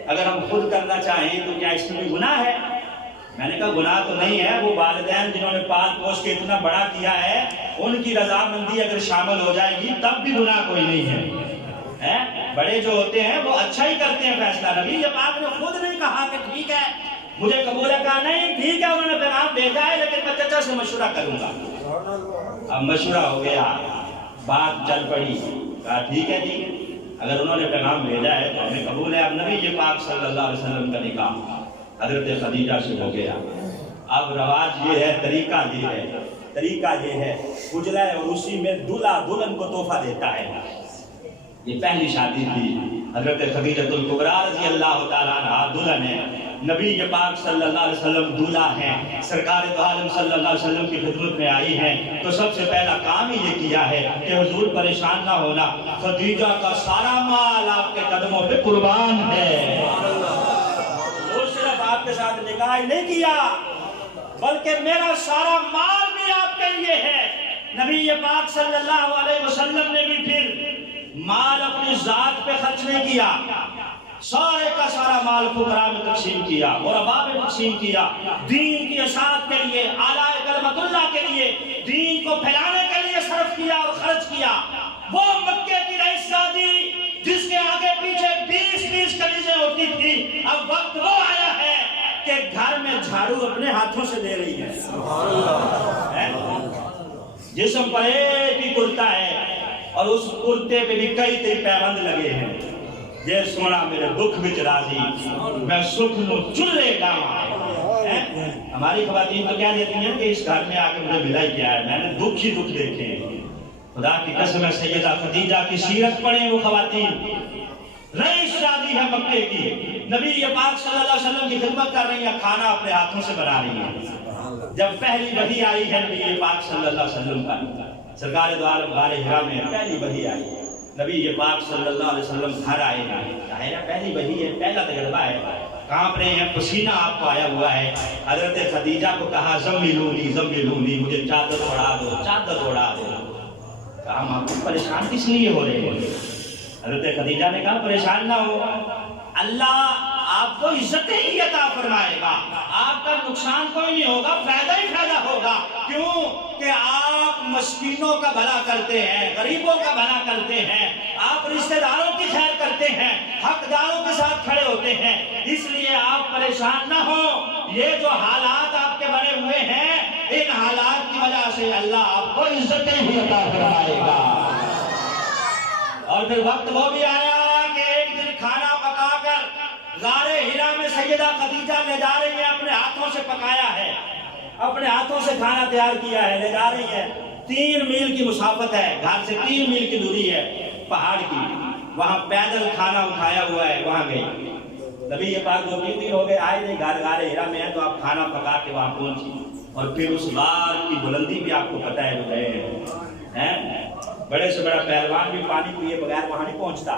اگر ہم خود کرنا چاہیں تو کیا اس میں کوئی گناہ ہے؟ میں نے کہا گناہ تو نہیں ہے، وہ والدین جنہوں نے پال پوس کے اتنا بڑا کیا ہے ان کی رضامندی اگر شامل ہو جائے گی تب بھی گناہ کوئی نہیں ہے. بڑے جو ہوتے ہیں وہ اچھا ہی کرتے ہیں فیصلہ. نبی یہ پاک نے خود نہیں کہا کہ ٹھیک ہے مجھے قبول ہے، کہا نہیں ٹھیک ہے انہوں نے پیغام بھیجا ہے لیکن میں چچا سے مشورہ کروں گا. اب مشورہ ہو گیا، بات چل پڑی. کہا ٹھیک ہے جی اگر انہوں نے پیغام بھیجا ہے تو ہمیں قبول ہے. اب نبی یہ پاک صلی اللہ علیہ وسلم کا نکاح حضرت خدیجہ سے ہو گیا. اب رواج یہ ہے، طریقہ یہ ہے اجلا عروسی میں دلہا دلہن کو تحفہ دیتا ہے. یہ پہلی شادی تھی، حضرت خدیجہ الکبریٰ رضی اللہ تعالیٰ عنہا دلہن ہے، نبی یہ پاک صلی اللہ علیہ وسلم دولہا ہیں، سرکار دو عالم صلی اللہ علیہ وسلم کی خدمت میں آئی ہیں. تو سب سے پہلا کام ہی یہ کیا ہے کہ حضور پریشان نہ ہونا، خدیجہ کا سارا مال آپ کے قدموں پہ قربان ہے. وہ صرف آپ کے ساتھ نکاح نہیں کیا بلکہ میرا سارا مال بھی آپ کے لیے ہے. نبی یہ پاک صلی اللہ علیہ وسلم نے بھی پھر مال اپنی ذات پہ خرچ نہیں کیا، سارے کا سارا مال فقراء میں تقسیم کیا، غرباء میں تقسیم کیا، دین کی اشاعت کے لیے، اعلیٰ کلمت اللہ کے لیے، دین کو پھیلانے کے لیے صرف کیا اور خرچ کیا. وہ مکے کی رئیس شادی جس کے آگے پیچھے 20 کنیزیں ہوتی تھی، اب وقت وہ آیا ہے کہ گھر میں جھاڑو اپنے ہاتھوں سے لے رہی ہے. جسم پر ایک ہی کرتا ہے اور اس کرتے پہ بھی کئی پیبند لگے ہیں. جے سونا میرے دکھ وچ راضی میں سکھ نو چلے گاواں. ہماری خواتین تو کہہ دیتی ہیں کہ اس گھر میں آ کے مجھے ملا ہی کیا ہے، میں نے دکھ ہی دکھ دیکھے ہیں. خدا کی قسم ہے سیدہ خدیجہ کی سیرت پڑھیں، وہ خواتین رئیس شادی ہے مکے کی، نبی یہ پاک صلی اللہ علیہ وسلم کی خدمت کر رہی ہیں، کھانا اپنے ہاتھوں سے بنا رہی ہیں. جب پہلی وحی آئی ہے نبی یہ پاک صلی اللہ علیہ وسلم پر، سرکار دو عالم غار حرا میں پہلی وحی آئی، نبی یہ پاک صلی اللہ علیہ وسلم گھر آئے ہیں، پہلی وحی ہے، پہلا تجربہ ہے، کانپ رہے ہیں، پسینہ آپ کو آیا ہوا ہے. حضرت خدیجہ کو کہا زملونی مجھے چادر اڑا دو. کہا ہم پریشان کس لیے ہو رہے ہیں؟ حضرت خدیجہ نے کہا پریشان نہ ہو، اللہ آپ کو عزت ہی عطا فرمائے گا، آپ کا نقصان کوئی نہیں ہوگا، فائدہ ہی فائدہ ہوگا. کیوں کہ آپ مسکینوں کا بھلا کرتے ہیں، غریبوں کا بھلا کرتے ہیں، آپ رشتہ داروں کی خیر کرتے ہیں، حقداروں کے ساتھ کھڑے ہوتے ہیں، اس لیے آپ پریشان نہ ہو. یہ جو حالات آپ کے بنے ہوئے ہیں ان حالات کی وجہ سے اللہ آپ کو عزتیں بھی عطا فرمائے گا. اور پھر وقت وہ بھی آیا کہ ایک دن کھانا پکا کر غار حرا میں سیدہ خدیجہ لے جا رہی ہیں، اپنے ہاتھوں سے پکایا ہے، اپنے ہاتھوں سے کھانا تیار کیا ہے، لے جا رہی ہے. 3 میل کی مسافت ہے، گھر سے 3 میل کی دوری ہے پہاڑ کی، وہاں پیدل کھانا اٹھایا ہوا ہے، وہاں گئی. نبی یہ پاک 2-3 دن ہو گئے آئے نہیں، غار حرا میں ہے، تو آپ کھانا پکا کے وہاں پہنچی. اور پھر اس غار کی بلندی بھی آپ کو پتہ ہے وہ گئے ہیں. بڑے سے بڑا پہلوان بھی پانی پیے بغیر وہاں نہیں پہنچتا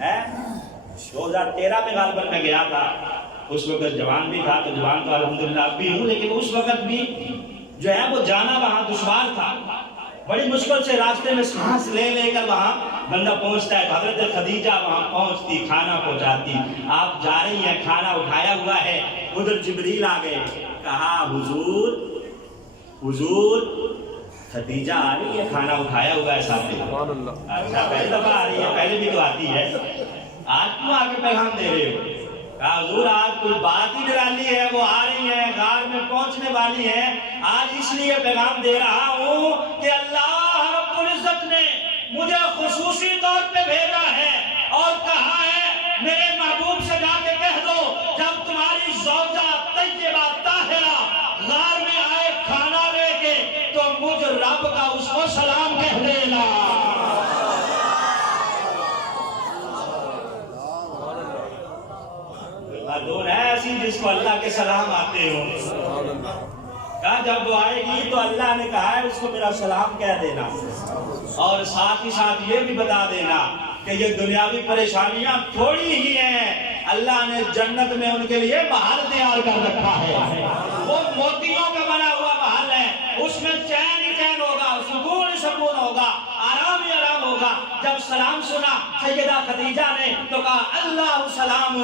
ہے. 2013 میں غالباً میں گیا تھا، اس وقت جوان بھی تھا، تو جوان تو الحمدللہ اب بھی ہوں، لیکن اس وقت بھی جو ہے وہ جانا وہاں دشوار تھا. بڑی مشکل سے راستے میں سانس لے کر وہاں بندہ پہنچتا ہے. حضرت خدیجہ وہاں پہنچتی، کھانا پہنچاتی. آپ جا رہی ہیں، کھانا اٹھایا ہوا ہے، ادھر جبریل آ گئے. کہا حضور خدیجہ آ رہی ہے، کھانا اٹھایا ہوا ہے ساتھ میں. اچھا پہلی دفعہ آ رہی ہے، پہلے بھی تو آتی ہے، آج کیوں آگے پیغام دے رہے ہو؟ کہا حضور آج کوئی بات ہی نرالی ہے، وہ آ رہی ہیں، غار میں پہنچنے والی ہیں، آج اس لیے پیغام دے رہا ہوں کہ اللہ رب العزت نے مجھے خصوصی طور پہ بھیجا ہے اور کہا ہے میرے محبوب سے جا کے کہہ دو جب تمہاری زوجہ طیبہ طاہرہ غار میں آئے کھانا لے کے تو مجھ رب کا اس کو سلام کہہ دینا۔ دون ہے ایسی جس کو اللہ کے سلام آتے ہو، کہا جب وہ آئے گی تو اللہ نے کہا ہے اس کو میرا سلام کہہ دینا، اور ساتھ ہی ساتھ یہ بھی بتا دینا کہ یہ دنیاوی پریشانیاں تھوڑی ہی ہیں، اللہ نے جنت میں ان کے لیے محل تیار کر رکھا ہے، وہ موتیوں کا بنا ہوا محل ہے، اس میں چین ہی چین ہوگا، سکون ہی سکون ہوگا، آرام ہی آرام ہوگا۔ جب سلام سنا سیدہ خدیجہ نے تو کہا اللہ سلام،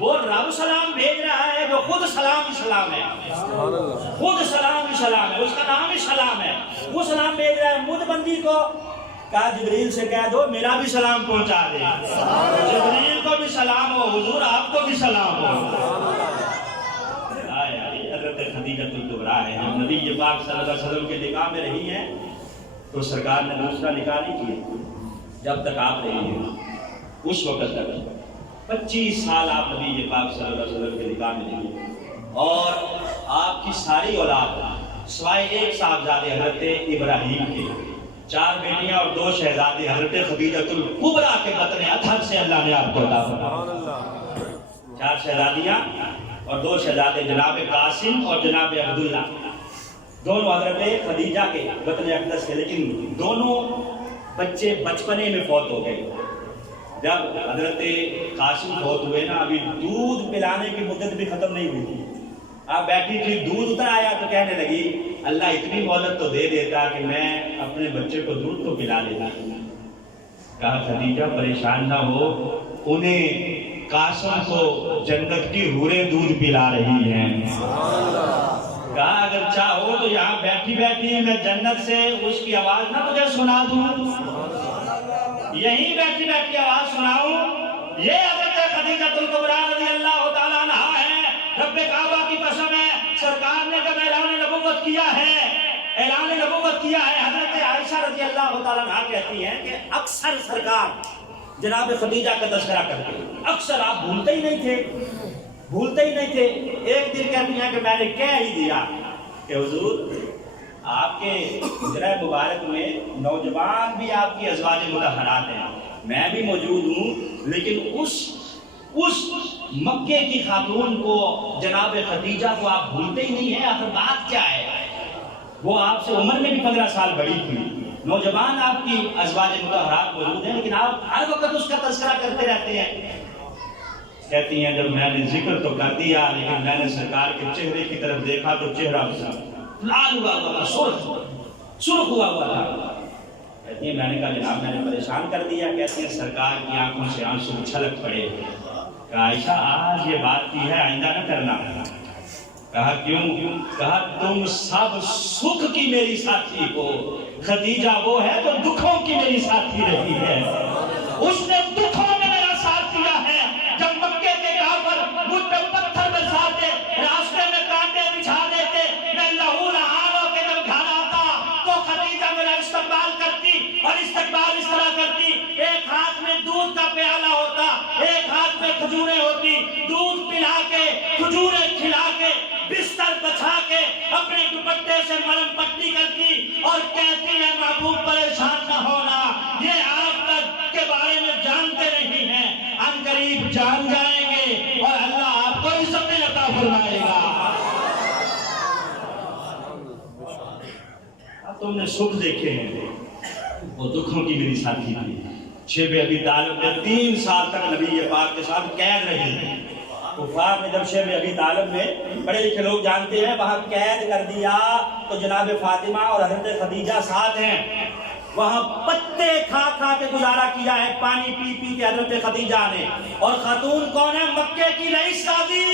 وہ رب سلام بھیج رہا ہے جو خود سلام ہی سلام ہے، خود سلام ہی سلام ہے، اس کا نام ہی سلام ہے، وہ سلام بھیج رہا ہے مجھ بندی کو۔ کہا جبریل سے کہہ دو میرا بھی سلام پہنچا دے، جبریل کو بھی سلام ہو، حضور آپ کو بھی سلام ہو۔ حضرت خدیجہ الکبریٰ ہے، جب نبی پاک صلی اللہ علیہ وسلم کے نکاح میں رہی ہیں تو سرکار نے دوسرا نکاح نہیں کیا، جب تک آپ رہی ہیں اس وقت تک 25 سال آپ نبی پاک صلی اللہ علیہ وسلم کے نکاح میں رہی، اور آپ کی ساری اولاد سوائے ایک صاحبزادے حضرت ابراہیم کے، 4 بیٹیاں اور 2 شہزادے حضرت خدیجہ الکبریٰ کے بطن اطہر سے اللہ نے آپ کو عطا فرمایا، 4 شہزادیاں اور 2 شہزادے جناب قاسم اور جناب عبداللہ، دونوں حضرت خدیجہ کے بطن اقدس سے، لیکن دونوں بچے بچپنے میں فوت ہو گئے۔ جب حضرت قاسم فوت ہوئے نا، ابھی دودھ پلانے کی مدت بھی ختم نہیں ہوئی تھی، آپ بیٹھی تھی، دودھ اتر آیا تو کہنے لگی اللہ اتنی مہلت تو دے دیتا کہ میں اپنے بچے کو دودھ تو پلا لیتا۔ کہا خدیجہ پریشان نہ ہو، انہیں قاسم کو جنت کی حوریں دودھ پلا رہی ہیں۔ کہا اگر چاہو تو یہاں بیٹھی بیٹھی میں جنت سے اس کی آواز نہ تجھے سنا دوں، یہیں بیٹھی بیٹھی آواز سناؤں۔ یہ حضرت خدیجہ الکبریٰ رضی اللہ تعالیٰ عنہ ہے، رب کعبہ کی قسم ہے، سرکار نے جب اعلان نبوت کیا ہے، حضرت عائشہ رضی اللہ تعالیٰ عنہ کہتی ہیں کہ اکثر سرکار جناب خدیجہ کا تذکرہ کرتے ہیں، اکثر آپ بھولتے ہی نہیں تھے۔ ایک دن کہتی ہیں کہ میں نے کہہ ہی دیا کہ حضور آپ کے حجرہ مبارک میں نوجوان بھی آپ کی ازواج مطہرات ہیں، میں بھی موجود ہوں، لیکن اس مکے کی خاتون کو جناب خدیجہ کو آپ بھولتے ہی نہیں ہیں، آخر بات کیا ہے؟ وہ آپ سے عمر میں بھی 15 سال بڑی تھی، نوجوان آپ کی ازواج مطہرات موجود ہیں، لیکن آپ ہر وقت اس کا تذکرہ کرتے رہتے ہیں۔ کہتی ہیں جب میں نے ذکر تو کر دیا، لیکن میں نے سرکار کے چہرے کی طرف دیکھا تو چہرہ لال ہوا ہوا تھا، سرخ ہوا ہوا تھا۔ کہتی ہیں میں نے کہا جناب میں نے پریشان کر دیا۔ کہتی ہیں سرکار کی آنکھوں سے آنسو چھلک پڑے۔ کہا عائشہ آج یہ بات کی ہے آئندہ نہ کرنا۔ کہا کیوں؟ کہا تم سب سکھ کی میری ساتھی ہو، خدیجہ وہ ہے تو دکھوں کی میری ساتھی رہی ہے، اس نے دکھوں میں میرا ساتھ دیا ہے۔ جب مکے کے کافر مجھ پہ پتھر برساتے، راستے میں کانٹے بچھا دیتے، میں لہو لہان ہو کے جب گھر آتا تو خدیجہ میرا استقبال کرتی، اور استقبال اس طرح کرتی، ایک ہاتھ میں دودھ کا پیالہ ہوتا، ایک ہاتھ میں کھجوریں ہوتی، دودھ پلا کے کھجوریں کھلا کے بستر بچھا کے اپنے دوپٹے سے مرم پٹی کرتی اور کہتی ہے محبوب پریشان نہ ہونا، یہ آپ تک کے بارے میں جانتے نہیں ہیں، ان قریب جان جائیں گے اور اللہ آپ کو عزت عطا فرمائے گا۔ اب تم نے سکھ دیکھے ہیں، وہ دکھوں کی میری ساتھی تھی۔ شیب ابی طالب نے 3 سال تک نبی پاک کے ساتھ قید رہی۔ کفار نے جب شیب ابی طالب میں، بڑے لکھے لوگ جانتے ہیں، وہاں قید کر دیا تو جناب فاطمہ اور حضرت خدیجہ ساتھ ہیں، وہاں پتے کھا کھا کے گزارا کیا ہے، پانی پی پی کے حضرت خدیجہ نے۔ اور خاتون کون ہے؟ مکے کی رئیس سادی،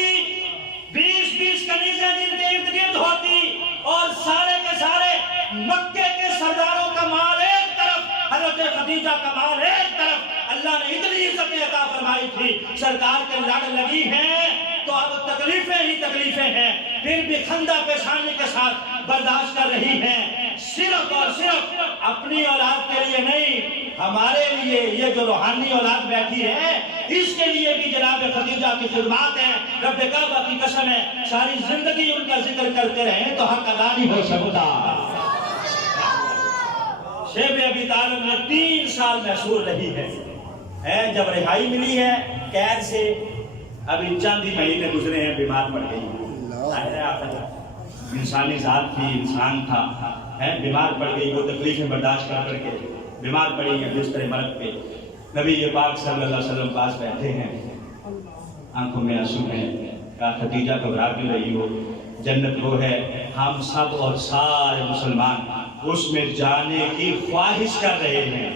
20 کنیزیں جن کے ارد گرد ہوتی، اور سارے کے سارے مکے کے سرداروں کا مال ایک طرف، حضرت خدیجہ کا مال ایک طرف۔ اللہ نے اتنی عزت عطا فرمائی تھی، سرکار کے لڑ لگی ہیں تو اب تکلیفیں ہی تکلیفیں ہیں۔ پھر بھی خندہ پیشانی کے ساتھ برداشت کر رہی ہیں، صرف اور صرف اپنی اولاد کے لیے نہیں، ہمارے لیے یہ جو روحانی اولاد بیٹھی ہے اس کے لیے بھی جناب خدیجہ کی خدمات ہیں۔ رب کعبہ کی قسم ہے ساری زندگی ان کا ذکر کرتے رہیں تو حق ادا نہیں ہو سکتا۔ شیب ابی طالب میں 3 سال محصور رہی ہے، جب رہائی ملی ہے قید سے، ابھی چند ہی مہینے گزرے ہیں، بیمار پڑ گئی۔ انسانی ذات تھی، انسان تھا، بیمار پڑ گئی، وہ تکلیفیں برداشت کر کے بیمار پڑی ہے بستر مرگ پہ۔ نبی پاک صلی اللہ علیہ وسلم پاس بیٹھے ہیں، آنکھوں میں آنسو ہیں، کہا خدیجہ گھبرا کیوں رہی ہو؟ جنت وہ ہے، ہم سب اور سارے مسلمان اس میں جانے کی خواہش کر رہے ہیں،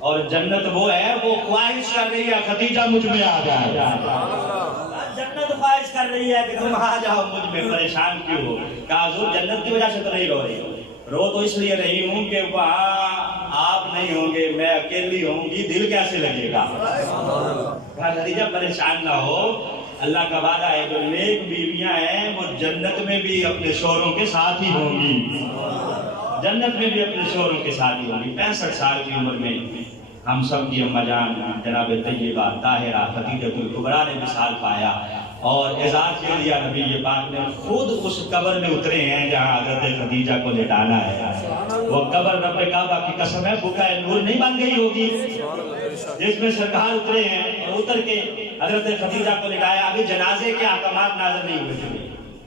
اور جنت وہ ہے، وہ خواہش کر رہی ہے خدیجہ مجھ میں آ جائے۔ جنت خواہش کر رہی ہے کہ تم آ جاؤ مجھ میں، پریشان کیوں ہو؟ کہا حضور جنت کی وجہ سے تو نہیں رو رہی، رو تو اس لیے رہی ہوں کہ وہاں آپ نہیں ہوں گے، میں اکیلی ہوں گی، دل کیسے لگے گا؟ کہا خدیجہ پریشان نہ ہو، اللہ کا وعدہ ہے جو نیک بیویاں ہیں وہ جنت میں بھی اپنے شوہروں کے ساتھ ہی ہوں گی، جنت میں بھی اپنے شوہروں کے ساتھ ہی ہوں گی۔ 65 سال کی عمر میں ہم سب کی اماں جان جناب طیبہ طاہرہ خدیجہ الکبریٰ نے وصال پایا، اور اعزاز کے لیا نبی پاک نے خود اس قبر میں اترے ہیں جہاں حضرت خدیجہ کو لٹانا ہے۔ وہ قبر رب کعبہ کی قسم ہے بقعہ نور نہیں بن گئی ہوگی جس میں سرکار اترے ہیں، اور اتر کے حضرت خدیجہ کو لٹایا۔ ابھی جنازے کے احکامات نازل نہیں ہوئے تھے،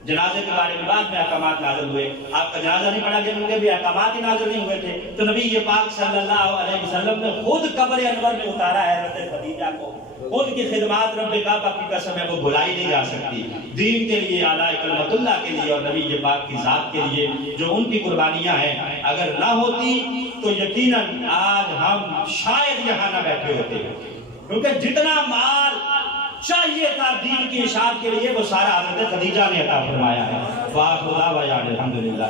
جنازے کے بارے میں بعد میں احکامات نازل ہوئے، آپ کا جنازہ نہیں پڑھا گیا کیونکہ بھی احکامات ہی نازل نہیں ہوئے تھے، تو نبی پاک صلی اللہ علیہ وسلم نے خود قبر انور میں اتارا ہے حضرت خدیجہ کو۔ ان کی خدمات رب کعبہ کی قسم ہے وہ بھلائی نہیں جا سکتی، دین کے لیے، اعلیٰ کلمت اللہ کے لیے، اور نبی پاک کی ذات کے لیے جو ان کی قربانیاں ہیں، اگر نہ ہوتی تو یقیناً آج ہم شاید یہاں نہ بیٹھے ہوتے، کیونکہ جتنا مال چاہیے تھا دین کی اشاعت کے لیے وہ سارا حضرت خدیجہ نے عطا فرمایا ہے۔ وآخر دعوانا الحمدللہ۔